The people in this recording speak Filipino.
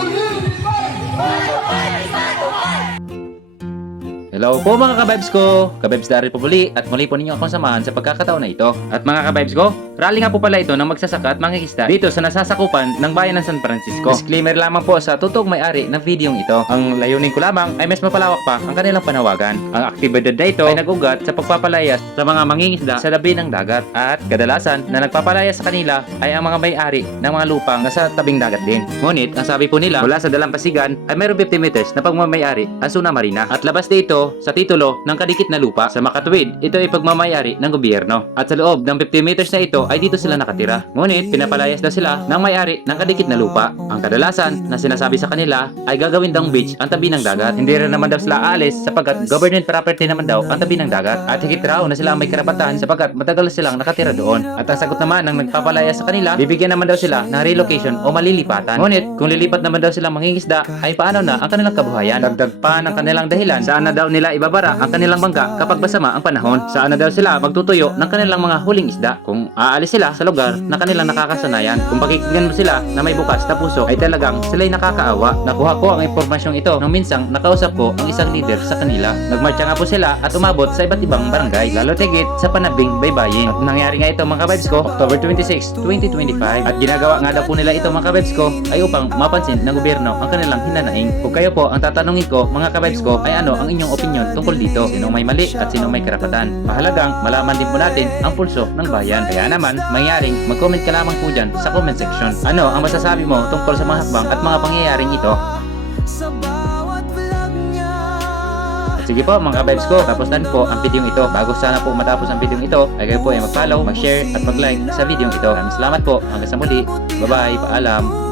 for you. Hello po mga kabibes ko! Kabibes Dari po muli at muli po ninyo akong samahan sa pagkakataon na ito. At mga kabibes ko, rally nga po pala ito ng magsasaka at mangingisda dito sa nasasakupan ng bayan ng San Francisco. Disclaimer lamang po sa totoong may-ari ng videong ito. Ang layunin ko lamang ay mas mapalawak pa ang kanilang panawagan. Ang aktibidad na ito ay nagugat sa pagpapalayas sa mga mangingisda sa labi ng dagat. At kadalasan na nagpapalayas sa kanila ay ang mga may-ari ng mga lupang nasa tabing dagat din. Ngunit, ang sabi po nila, mula sa dalampasigan ay mayroong 50 meters na pagmamayari ang Suna Marina. At labas dito sa titulo ng kadikit na lupa. Sa makatuwid, ito ay pagmamayari ng gobyerno. At sa loob ng 50 meters na ito ay dito sila nakatira. Ngunit, pinapalayas daw sila ng may-ari ng kadikit na lupa. Ang kadalasan na sinasabi sa kanila ay gagawin daw beach ang tabi ng dagat. Hindi rin naman daw sila aalis sapagkat government property naman daw ang tabi ng dagat. At higit raw na sila may karapatan sapagkat matagal silang nakatira doon. At ang sagot naman ng nagpapalayas sa kanila, bibigyan naman daw sila ng relocation o malilipatan. Ngunit, kung lilipat naman daw silang mangingisda, ay paano na ang kanilang kabuhayan? Dagdag pa ng kanilang dahilan, saan na daw nila ibabara ang kanilang bangka kapag masama ang panahon? Saan na daw sila magtutuyo ng kanilang mga huling isda? Kung aalis sila sa lugar na kanilang nakakasanayan, kung pakikinggan mo sila na may bukas na puso, ay talagang sila'y nakakaawa. Nakuha ko ang impormasyong ito nung minsang nakausap ko ang isang leader sa kanila. Nagmarcha nga po sila at umabot sa iba't ibang barangay, lalo tigit sa Panabing Baybayin. At nangyari nga ito mga kabibs ko, October 26, 2025. At ginagawa nga daw po nila ito mga kabibs ko ay upang mapansin ng gobyerno ang kanilang hinanaing. Kung kayo po ang tatanungin ko mga kabibs ko ay ano ang inyong opinion tungkol dito? Sinong may mali at sinong may karapatan? Mahalagang malaman din po natin ang pulso ng bayan. Kaya naman, mangyaring mag-comment ka lamang po dyan sa comment section. Ano ang masasabi mo tungkol sa mga hakbang at mga pangyayaring ito? Sige po mga kabibs ko, tapos na po ang video ito. Bago sana po matapos ang video ito, ay kayo po ay mag-follow, mag-share at mag-like sa video ito. Maraming salamat po. Hanggang sa muli. Bye-bye. Paalam.